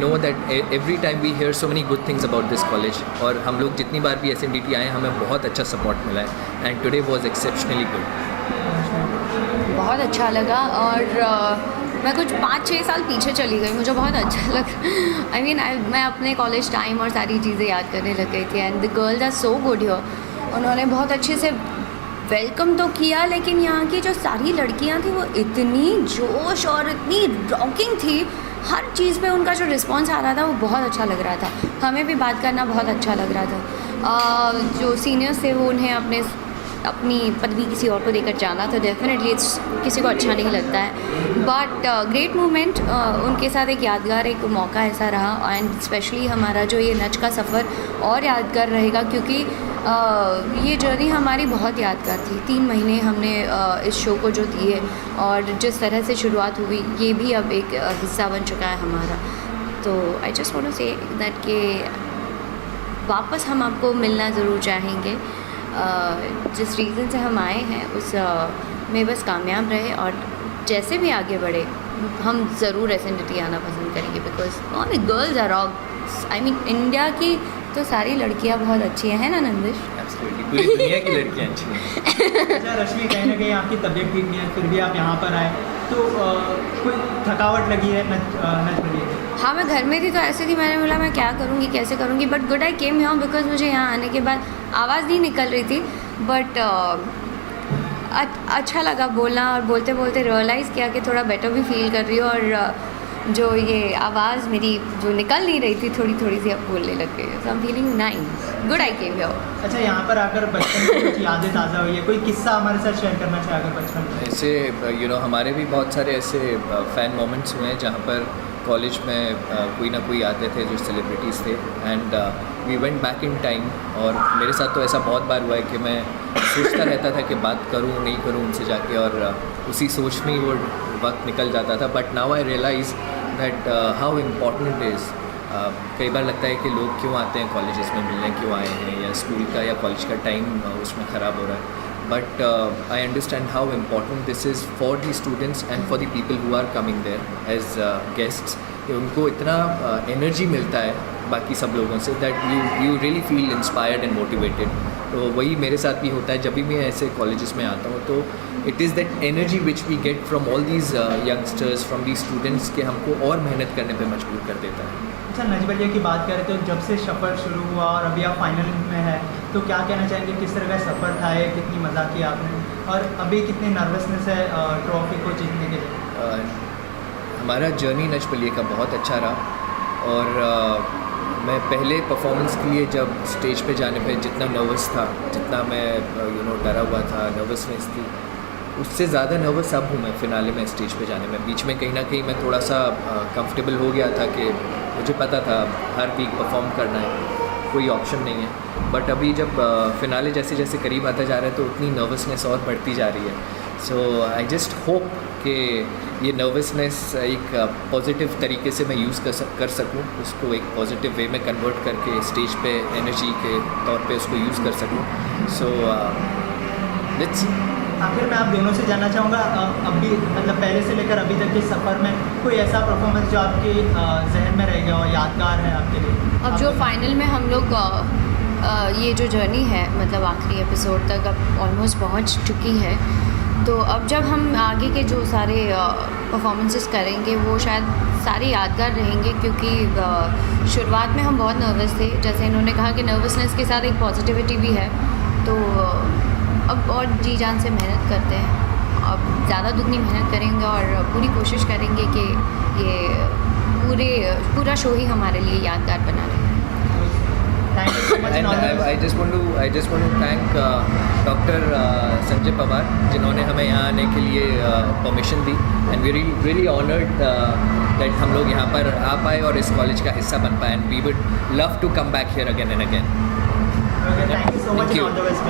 No that every time we hear so many good things about this college, और हम लोग जितनी बार भी SMDT आए हमें बहुत अच्छा सपोर्ट मिला है, and today was exceptionally good. बहुत अच्छा लगा, और मैं कुछ 5-6 साल पीछे चली गई, मुझे बहुत अच्छा लगा। आई मीन मैं अपने कॉलेज टाइम और सारी चीज़ें याद करने लग गई थी, and the girls are so good here. उन्होंने बहुत अच्छे से वेलकम तो किया, लेकिन यहाँ की जो सारी लड़कियाँ थी वो इतनी जोश और इतनी रॉकिंग थी, हर चीज़ पे उनका जो रिस्पॉन्स आ रहा था वो बहुत अच्छा लग रहा था। हमें भी बात करना बहुत अच्छा लग रहा था। जो सीनियर्स थे वो उन्हें अपनी पदवी किसी और को देकर जाना था, डेफिनेटली किसी को अच्छा नहीं लगता है, बट ग्रेट मूवमेंट, उनके साथ एक यादगार एक मौका ऐसा रहा, एंड स्पेशली हमारा जो ये नच का सफ़र और यादगार रहेगा, क्योंकि ये जर्नी हमारी बहुत यादगार थी। 3 महीने हमने इस शो को जो दिए, और जिस तरह से शुरुआत हुई ये भी अब एक हिस्सा बन चुका है हमारा। तो I just want to say that कि वापस हम आपको मिलना ज़रूर चाहेंगे। जिस रीज़न से हम आए हैं उस में बस कामयाब रहे, और जैसे भी आगे बढ़े हम ज़रूर SMDT आना पसंद करेंगे, because all the girls are rocks. I mean India की तो सारी लड़कियां बहुत अच्छी हैं ना नंदिश? एब्सोल्युटली, पूरी दुनिया की लड़कियां अच्छी हैं। अच्छा रश्मि, कहीं ना कहीं आपकी तबीयत ठीक नहीं है, फिर भी आप यहाँ पर आए, तो कोई थकावट लगी है नच रही है? हाँ, मैं घर में थी तो ऐसे थी, मैंने बोला मैं क्या करूँगी कैसे करूँगी, but good I came here because मुझे यहाँ आने के बाद आवाज़ नहीं निकल रही थी, बट अच्छा लगा बोलना, और बोलते बोलते रियलाइज़ किया कि थोड़ा बेटर भी फील कर रही हूँ, और जो ये आवाज़ मेरी जो निकल नहीं रही थी थोड़ी थोड़ी सी अब बोलने लग गई। So I am feeling nice, good I came here. अच्छा, यहाँ पर आकर बचपन की कुछ यादें ताज़ा हुई है, कोई किस्सा हमारे साथ शेयर करना चाहे अगर बचपन में? ऐसे हमारे भी बहुत सारे ऐसे फ़ैन मोमेंट्स हुए हैं जहाँ पर कॉलेज में कोई ना कोई आते थे जो सेलिब्रिटीज़ थे, and we went back in time, और मेरे साथ तो ऐसा बहुत बार हुआ है कि मैं सोचता रहता था कि बात करूँ नहीं करूँ उनसे जाके, और उसी सोच में ही वो वक्त निकल जाता था। But now I realize that how important is, कई बार लगता है कि लोग क्यों आते हैं कॉलेजेस में, मिलने क्यों आए हैं, या स्कूल का या कॉलेज का टाइम उसमें ख़राब हो रहा है। But I understand how important this is for the students and for the people who are coming there as guests. कि उनको इतना एनर्जी मिलता है बाकी सब लोगों से, that you really feel inspired and motivated. तो वही मेरे साथ भी होता है जब भी मैं ऐसे कॉलेजेस में आता हूँ, तो it is that energy which we get from all these youngsters, from these students, के हमको और मेहनत करने पे मजबूर कर देता है। अच्छा, नच बलिया की बात करें तो जब से सफ़र शुरू हुआ और अभी आप फाइनल में है, तो क्या कहना चाहेंगे, किस तरह का सफ़र था ये, कितनी मज़ा किया आपने, और अभी कितनी नर्वसनेस है ट्रॉफी को जीतने के लिए? हमारा जर्नी नच बलिया का बहुत अच्छा रहा, और मैं पहले परफॉर्मेंस के लिए जब स्टेज पे जाने पे जितना नर्वस था, जितना मैं डरा हुआ था, नर्वसनेस थी, उससे ज़्यादा नर्वस अब हूँ मैं फिनाले में स्टेज पे जाने में। बीच में कहीं ना कहीं मैं थोड़ा सा कंफर्टेबल हो गया था कि मुझे पता था हर वीक परफॉर्म करना है, कोई ऑप्शन नहीं है। बट अभी जब फिनाले जैसे जैसे करीब आता जा रहा है तो उतनी नर्वसनेस और बढ़ती जा रही है। सो आई जस्ट होप कि ये नर्वसनेस एक पॉजिटिव तरीके से मैं यूज़ कर सकूँ, उसको एक पॉजिटिव वे में कन्वर्ट करके स्टेज पे एनर्जी के तौर पे उसको यूज़ कर सकूँ। So let's see. आखिर मैं आप दोनों से जानना चाहूँगा, अभी मतलब पहले से लेकर अभी तक के सफ़र में कोई ऐसा परफॉर्मेंस जो आपके जहन में रह गया और यादगार है आपके लिए? अब जो फाइनल में हम लोग ये जो जर्नी है, मतलब आखिरी एपिसोड तक अब ऑलमोस्ट पहुंच चुकी है, तो अब जब हम आगे के जो सारे परफॉर्मेंसेस करेंगे वो शायद सारे यादगार रहेंगे, क्योंकि शुरुआत में हम बहुत नर्वस थे। जैसे इन्होंने कहा कि नर्वसनेस के साथ एक पॉजिटिविटी भी है, तो अब और जी जान से मेहनत करते हैं, अब ज़्यादा दुगनी मेहनत करेंगे और पूरी कोशिश करेंगे कि ये पूरा शो ही हमारे लिए यादगार बना रहे। I just want to thank doctor Sanjay Pawar, जिन्होंने हमें यहाँ आने के लिए परमिशन दी, and we really honoured that हम लोग यहाँ पर आ पाए और इस कॉलेज का हिस्सा बन पाए, and we would love to come back here again and again. Thank you so much, all the best.